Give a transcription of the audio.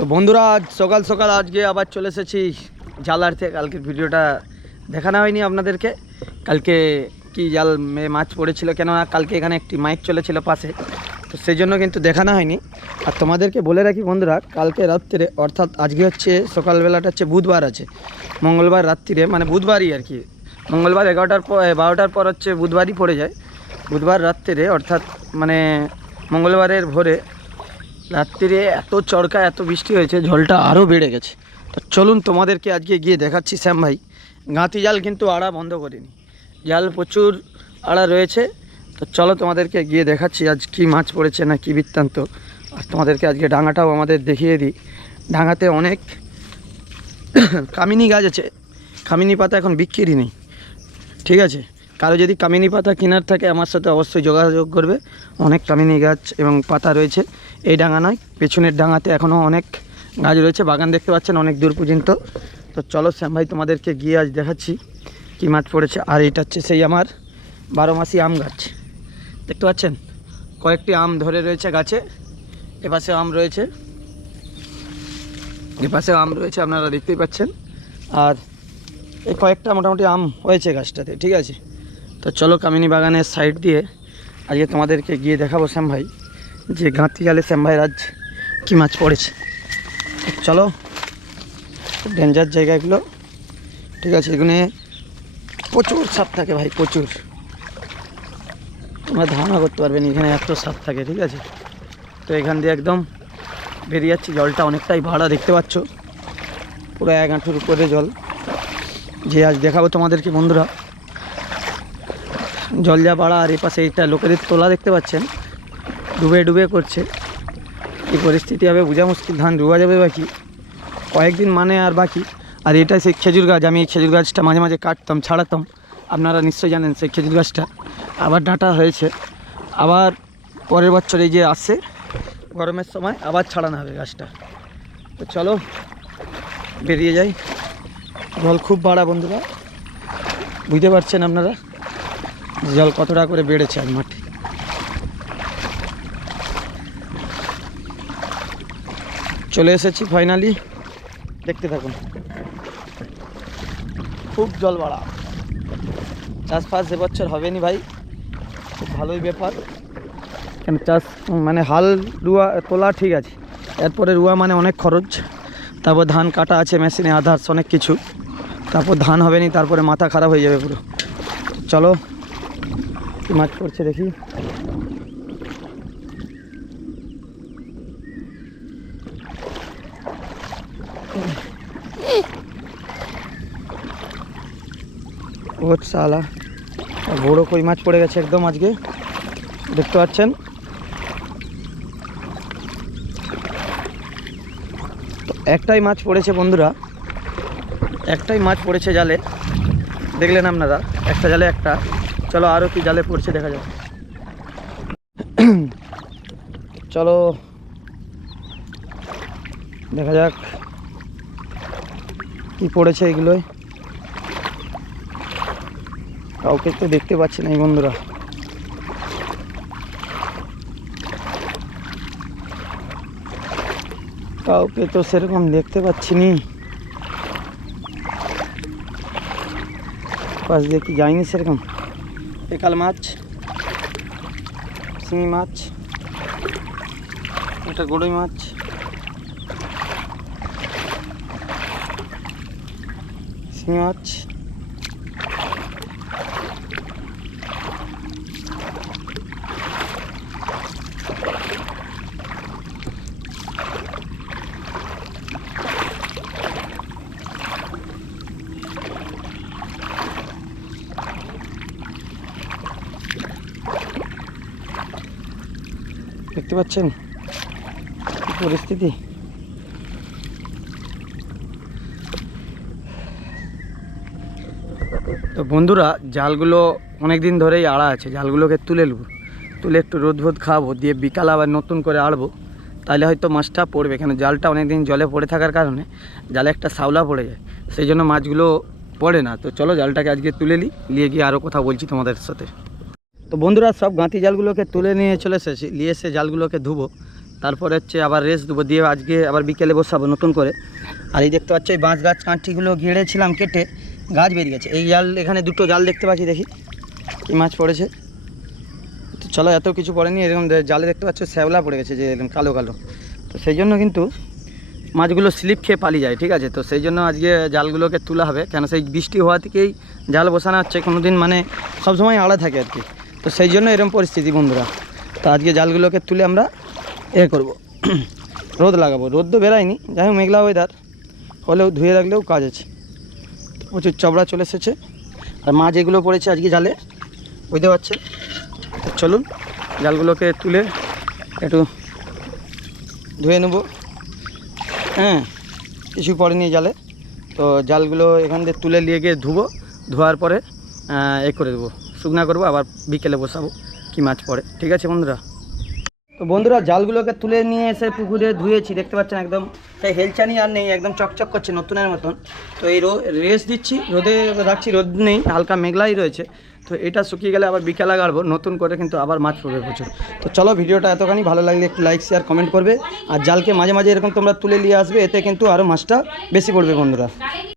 তো বন্ধুরা, আজ সকাল সকাল আজকে আবার চলে এসেছি জালার থেকে। কালকের ভিডিওটা দেখানো হয়নি আপনাদেরকে। কালকে কি জাল মাছ পড়েছিল কেননা কালকে এখানে একটি মাইক চলেছিল পাশে। তো সেই জন্য কিন্তু দেখানো হয়নি। আর তোমাদেরকে বলে রাখি বন্ধুরা, কালকে রাত্রে, অর্থাৎ আজকে হচ্ছে সকালবেলাটা হচ্ছে বুধবার আছে। মঙ্গলবার রাত্রিরে মানে বুধবারই আর কি। মঙ্গলবার এগারোটার পর বারোটার পর হচ্ছে বুধবারই পড়ে যায়। বুধবার রাত্রিরে, অর্থাৎ মানে মঙ্গলবারের ভোরে রাত্রিরে এত চড়কা এত বৃষ্টি হয়েছে, জলটা আরও বেড়ে গেছে। তো চলুন তোমাদেরকে আজকে গিয়ে দেখাচ্ছি শ্যাম ভাই। গাঁতি জাল কিন্তু আড়া বন্ধ করিনি। জাল প্রচুর আড়া রয়েছে। তো চলো তোমাদেরকে গিয়ে দেখাচ্ছি আজ কি মাছ পড়েছে না কি বৃত্তান্ত। আর তোমাদেরকে আজকে ডাঙাটাও আমাদের দেখিয়ে দিই। ডাঙাতে অনেক কামিনী গাছ আছে। কামিনী পাতা এখন বিক্রি নেই। ঠিক আছে? কারও যদি কামিনী পাতা কেনার থাকে, আমার সাথে অবশ্যই যোগাযোগ করবে। অনেক কামিনী গাছ এবং পাতা রয়েছে। এই ডাঙা নয়, পেছনের ডাঙাতে এখনও অনেক গাছ রয়েছে। বাগান দেখতে পাচ্ছেন অনেক দূর পর্যন্ত। তো চলো শ্যাম ভাই তোমাদেরকে গিয়ে আজ দেখাচ্ছি কী মাছ পড়েছে। আর এটা হচ্ছে সেই আমার বারো মাসি আম গাছ। দেখতে পাচ্ছেন? কয়েকটি আম ধরে রয়েছে গাছে। এপাশে আম রয়েছে। এপাশে আম রয়েছে, আপনারা দেখতেই পাচ্ছেন। আর এই কয়েকটা মোটামুটি আম হয়েছে গাছটাতে, ঠিক আছে? তো চলো কামিনী বাগানের সাইড দিয়ে আজকে তোমাদেরকে গিয়ে দেখাবো শ্যাম ভাই, যে গাঁতি জালে শ্যাম ভাইয়ের আজ কী মাছ পড়েছে। চলো ডেঞ্জার জায়গাগুলো। ঠিক আছে, এখানে প্রচুর সাপ থাকে ভাই, প্রচুর। তোমরা ধারণা করতে পারবেন এখানে এত সাপ থাকে, ঠিক আছে। তো এখান দিয়ে একদম বেরিয়ে যাচ্ছি, জলটা অনেকটাই ভাড়া, দেখতে পাচ্ছ? পুরো এক হাঁটুর উপরে জল। যে আজ দেখাবো তোমাদেরকে বন্ধুরা। জল যা বাড়া আর এই পাশে এইটা লোকেদের তোলা দেখতে পাচ্ছেন। ডুবে ডুবে করছে। কি পরিস্থিতি হবে, বোঝা মুশকিল। ধান রুয়া যাবে বাকি। কয়েকদিন মানে আর বাকি। আর এটা সেই খেজুর গাছ, আমি এই খেজুর গাছটা মাঝে মাঝে কাটতাম, ছাড়াতাম। আপনারা নিশ্চয়ই জানেন সেই খেজুর গাছটা। আবার ডাঁটা হয়েছে। আবার পরের বছর এই যে আসে, গরমের সময় আবার ছাড়ানো হবে গাছটা। তো চলো, বেরিয়ে যাই। জল খুব বাড়া বন্ধুরা। বুঝতে পারছেন আপনারা? জল কতটা করে বেড়েছে আজ মাঠে? চলে এসেছি ফাইনালি দেখতে থাকুন। খুব জল বাড়া। চাষবাস এবছর হবে নি ভাই। খুব ভালোই ব্যাপার। কেন চাষ মানে হাল, রুয়া, তোলা ঠিক আছে। এরপরে রুয়া মানে অনেক খরচ। তারপর ধান কাটা আছে মেশিনে আধার্স অনেক কিছু। তারপর ধান হবে নি তারপরে মাথা খারাপ হয়ে যাবে পুরো। চলো কি মাছ পড়ছে দেখি? বহুত সালা বড়ো কই মাছ পড়ে গেছে একদম আজকে। দেখতে পাচ্ছেন? একটাই মাছ পড়েছে বন্ধুরা। একটাই মাছ পড়েছে জালে। দেখলেন আপনারা? একটা জালে একটা। চলো আরও কি জালে পড়ছে দেখা যাক চলো দেখা যাক কি পড়েছে এগুলোয় কাউকে তো দেখতে পাচ্ছি না এই বন্ধুরা কাউকে তো সেরকম দেখতে পাচ্ছি নি পাশ দিয়ে কি যায়নি সেরকম একাল মাছ শিঙি মাছ একটা গড়ই মাছ। শিঙি মাছ। দেখতে পাচ্ছেন? পরিস্থিতি? তো বন্ধুরা, জালগুলো অনেক দিন ধরেই আড়া আছে, জালগুলোকে তুলে নেব। তুলে একটু রোদ ভোদ খাওয়াবো, দিয়ে বিকাল আবার নতুন করে আড়বো। তাহলে হয়তো মাছটা পড়বে, কেন জালটা অনেক দিন জলে পড়ে থাকার কারণে জালে একটা সাউলা পড়ে যায়। সেই জন্য মাছগুলো পড়ে না। তো চলো জালটাকে আজকে তুলে নিই, নিয়ে গিয়ে আরও কথা বলছি তোমাদের সাথে। তো বন্ধুরা সব গাঁতি জালগুলোকে তুলে নিয়ে চলে এসেছি। নিয়ে এসে জালগুলোকে ধুবো। তারপরে হচ্ছে আবার রেস্ট দেবো দিয়ে আজকে আবার বিকেলে বসাবো নতুন করে। আর এই দেখতে পাচ্ছ এই বাঁশ গাছ কাঁঠিগুলো ঘিরেছিলাম কেটে গাছ বেরিয়ে গেছে। এই জাল, এখানে দুটো জাল দেখতে পাচ্ছি, দেখি। কি মাছ পড়েছে। তো চলো, এত কিছু পড়েনি। এরকম জালে দেখতে পাচ্ছ শ্যাওলা পড়ে গেছে, যে এরকম কালো কালো। তো সেই জন্য কিন্তু মাছগুলো স্লিপ খেয়ে পালিয়ে যায়, ঠিক আছে? তো সেই জন্য আজকে জালগুলোকে তোলা হবে। কেন, সেই বৃষ্টি হওয়া থেকেই জাল বসানো হচ্ছে। কোনো দিন মানে সবসময় আড়া থাকে আর কি। তো সেই জন্য এরকম পরিস্থিতি, বন্ধুরা। তো আজকে জালগুলোকে তুলে আমরা এ করব। রোদ লাগাবো। রোদ তো বেরায়নি। যাই হোক, মেঘলা ওয়েদার হলেও ধুয়ে রাখলেও কাজ আছে। প্রচুর চবড়া চলে এসেছে। আর মাছ এগুলো পড়েছে আজকে জালে, বুঝতে পারছে তো চলুন, জালগুলোকে তুলে একটু ধুয়ে নেব। হ্যাঁ কিছু পড়েনি জালে। তো জালগুলো এখান থেকে তুলে নিয়ে গিয়ে ধুবো। ধোয়ার পরে এ করে দেবো। শুকনা করব, আবার বিকেলে বসাবো কি মাছ পড়ে। ঠিক আছে বন্ধুরা? তো বন্ধুরা, জালগুলোকে তুলে নিয়ে এসে পুকুরে ধুয়েছি, দেখতে পাচ্ছেন একদম। তাই হেলচানি আর নেই, একদম চকচক করছে নতুনের মতন। তো এই রেস্ট দিচ্ছি, রোদে রাখছি, রোদ নেই, হালকা মেঘলাই রয়েছে। তো এটা শুকিয়ে গেলে আবার বিকেলে গাড়বো, নতুন করে কিন্তু আবার মাছ পড়বে প্রচুর। তো চলো ভিডিওটা এতখানি, ভালো লাগলে একটু লাইক শেয়ার কমেন্ট করবে। আর জালকে মাঝে মাঝে এরকম তোমরা তুলে নিয়ে আসবে, এতে কিন্তু আরও মাছটা বেশি পড়বে বন্ধুরা।